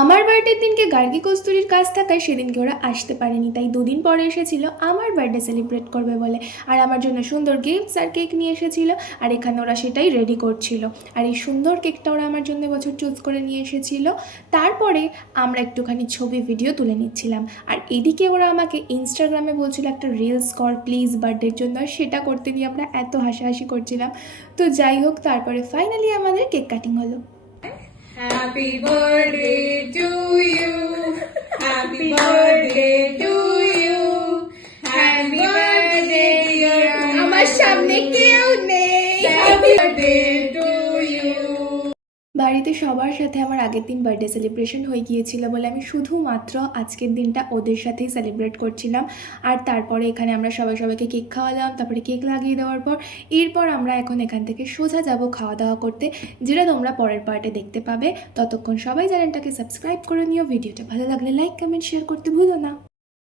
আমার বার্থডের দিনকে গার্গী কস্তুরীর কাজ থাকায় সেদিনকে ওরা আসতে পারেনি, তাই দুদিন পরে এসেছিল আমার বার্থডে সেলিব্রেট করবে বলে। আর আমার জন্য সুন্দর গিফটস আর কেক নিয়ে এসেছিল, আর এখানে ওরা সেটাই রেডি করছিল। আর এই সুন্দর কেকটা ওরা আমার জন্য বছর চুজ করে নিয়ে এসেছিল। তারপরে আমরা একটুখানি ছবি ভিডিও তুলে নিচ্ছিলাম, আর এদিকে ওরা আমাকে ইনস্টাগ্রামে বলছিল একটা রিলস কর প্লিজ বার্থডের জন্য, আর সেটা করতে গিয়ে আমরা এত হাসাহাসি করছিলাম। তো যাই হোক, তারপরে ফাইনালি আমাদের কেক কাটিং হলো। Happy birthday to you. Happy birthday to you. Happy birthday dear. আমার সামনে কেউ নেই। Happy birthday to you. বাড়িতে সবার সাথে আমার আগের দিন বার্থডে সেলিব্রেশন হয়ে গিয়েছিল বলে আমি শুধুমাত্র আজকের দিনটা ওদের সাথেই সেলিব্রেট করছিলাম। আর তারপরে এখানে আমরা সবাইকে কেক খাওয়ালাম, তারপরে কেক লাগিয়ে দেওয়ার পর এরপর আমরা এখন এখান থেকে সোজা যাব খাওয়া দাওয়া করতে, যেটা তোমরা পরের পার্টে দেখতে পাবে। ততক্ষণ সবাই চ্যানেলটাকে সাবস্ক্রাইব করে নিও, ভিডিওটা ভালো লাগলে লাইক কমেন্ট শেয়ার করতে ভুলো না।